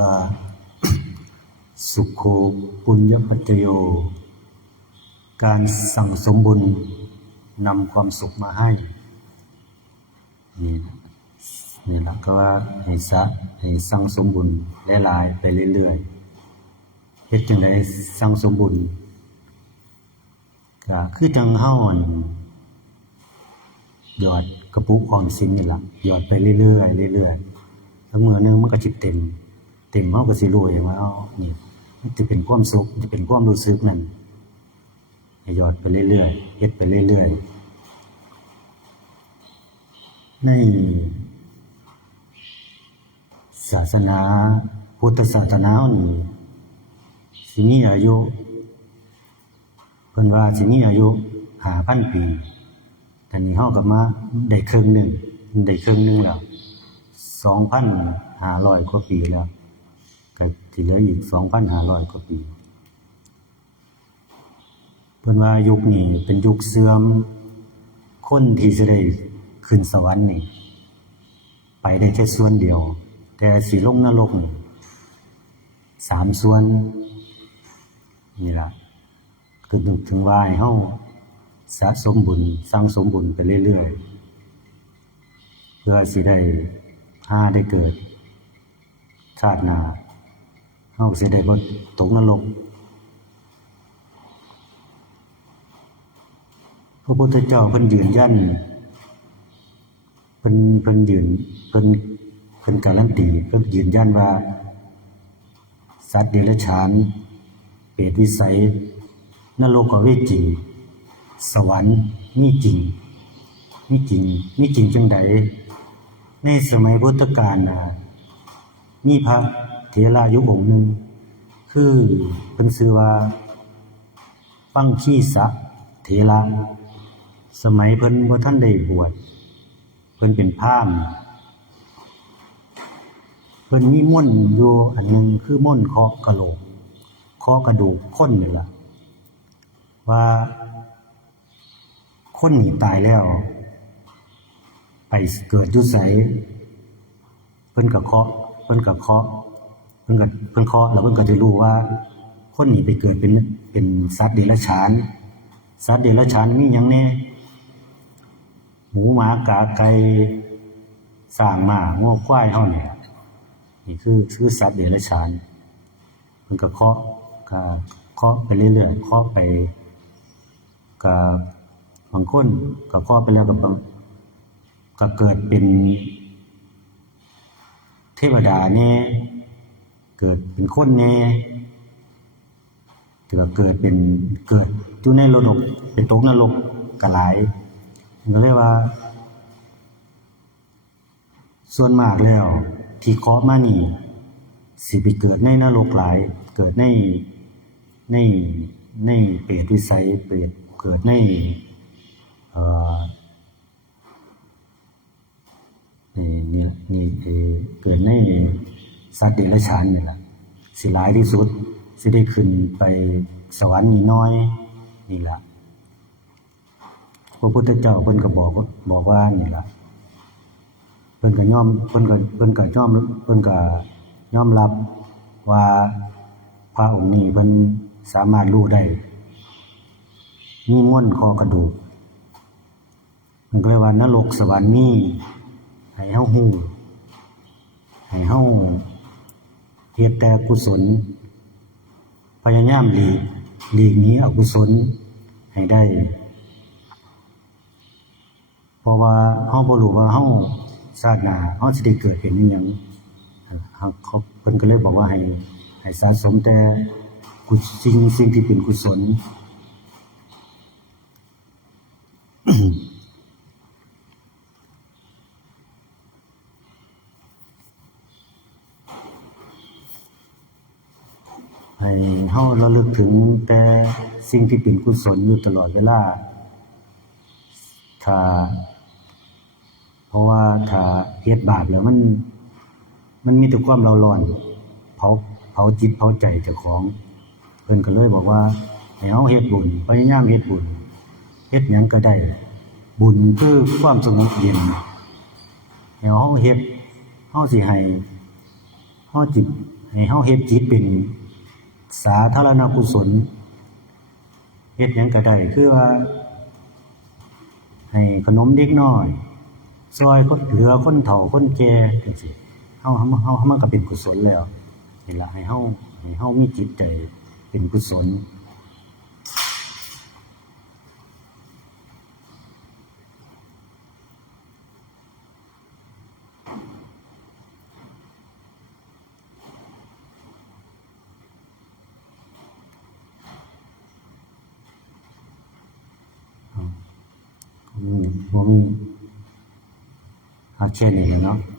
ว่าสุขโขปุญญปัจจโยการสั่งสมบุญนำความสุขมาให้นี่แหละก็ว่าให้สั่งสมบุญหลายๆไปเรื่อยๆเฮ็ดจังได๋สั่งสมบุญก็คือจังเฮาหยอดกระปุกออมสินนี่ล่ะหยอดไปเรื่อยๆเรื่อยๆแล้วมื้อนึงมันก็สิเต็มเฮาก็สิรู้เองว่านี่มันจะเป็นความสุขจะเป็นความรู้สึกนั่นให้หยอดไปเรื่อยๆเฮ็ดไปเรื่อยๆในศาสนาพุทธศาสนานี่สิมีอายุเพิ่นว่าสิมีอายุ 5,000 ปีแต่นี่เฮาก็มาได้ครึ่งนึงแล้ว 2,500 กว่าปีแล้วก็สิเหลืออีก 2,500 กว่าปีเพิ่นว่ายุคนี้เป็นยุคเสื่อมคนที่สิได้ขึ้นสวรรค์นี่ไปได้แค่ส่วนเดียวแต่สิลงนรกนี่3ส่วนนี่ล่ะคือนึกถึงว่าให้เฮาสะสมบุญสั่งสมบุญไปเรื่อยๆเพื่อสิได้ได้เกิดชาติหน้าเฮาสิได้บ่ตกนรกพระพุทธเจ้าเพิ่นยืนยันเพิ่นการันตีเพิ่นยืนยันว่าสัตว์เดรัจฉานเปรตวิสัยนรกอเวจีสวรรค์มีจริงจังใดในสมัยพุทธกาลมีพระเถระอยู่องค์หนึ่งคือเพิ่นชื่อว่าปังคีสะเถระสมัยเพิ่นบ่ทันได้บวชเพิ่นเป็นพราหมณ์เพิ่นมีมนต์อยู่อันนึงคือมนต์เคาะกะโหลกเคาะกระดูกคนนี่ล่ะว่าคนนี่ตายแล้วไปเกิดอยู่ไสเพิ่นก็เคาะเพิ่นเคาะแล้วเพิ่นก็จะรู้ว่าคนนี่ไปเกิดเป็นสัตว์เดรัจฉานมีหยังแน่หมูหมากาไก่สร้างม้างัวควายเฮาเนี่ยนี่คือสัตว์เดรัจฉานเพิ่นก็เคาะไปเรื่อยๆเคาะไปกับบางคนก็เคาะไปแล้วก็เกิดเป็นเทวดาแน่เกิดเป็นคนแน่ถือว่าเกิดอยู่ในนรกเป็นตกนรกก็หลายก็เลยว่าส่วนมากแล้วที่เคาะมานี่สิไปเกิดในนรกหลายเกิดในเปรตวิสัยเปรตเกิดในนี่เกิดในสัตว์เดรัจฉานนี่แหละสิหลายที่สุดสิได้ขึ้นไปสวรรค์นี่น้อยนี่แหละพระพุทธเจ้าเพิ่นก็บอกว่านี่ล่ะเพิ่นก็ยอมรับว่าพระองค์นี้เพิ่นสามารถรู้ได้มีม่วนคอกระดูกมันก็เลยว่านรกสวรรค์นี่ให้เฮาฮู้ให้เฮาเฮ็ดแต่กุศลพยายามหลีกหนีอกุศลให้ได้เพราะว่าเฮาบ่รู้ว่าเฮาชาติหน้าเฮาสิได้เกิดเป็นอิหยังเขาเพิ่นก็เลยบอกว่าให้สะสมแต่สิ่งที่เป็นกุศล ให้เฮาระลึกถึงแต่สิ่งที่เป็นกุศลอยู่ตลอดเวลาเพราะว่าถ้าเฮ็ดบาปแล้วมันมีแต่ความเร่าร้อนเผาจิตเผาใจเจ้าของเพิ่นก็เลยบอกว่าให้เฮาเฮ็ดบุญพยายามเฮ็ดบุญเฮ็ดหยังก็ได้บุญคือความสงบเย็นให้เฮาเฮ็ดเฮาสิให้เฮาจิตให้ ให้เฮาเฮ็ดจิตเป็นสาธารณกุศลเฮ็ดหยังก็ได้คือว่าให้ขนมเด็กน้อยซอยคนเหลือคนเฒ่าคนแก่จังซี่เฮามันก็เป็นกุศลแล้วนี่ล่ะให้เฮามีจิตใจเป็นกุศลบ่มีแค่นี้แหละเนาะ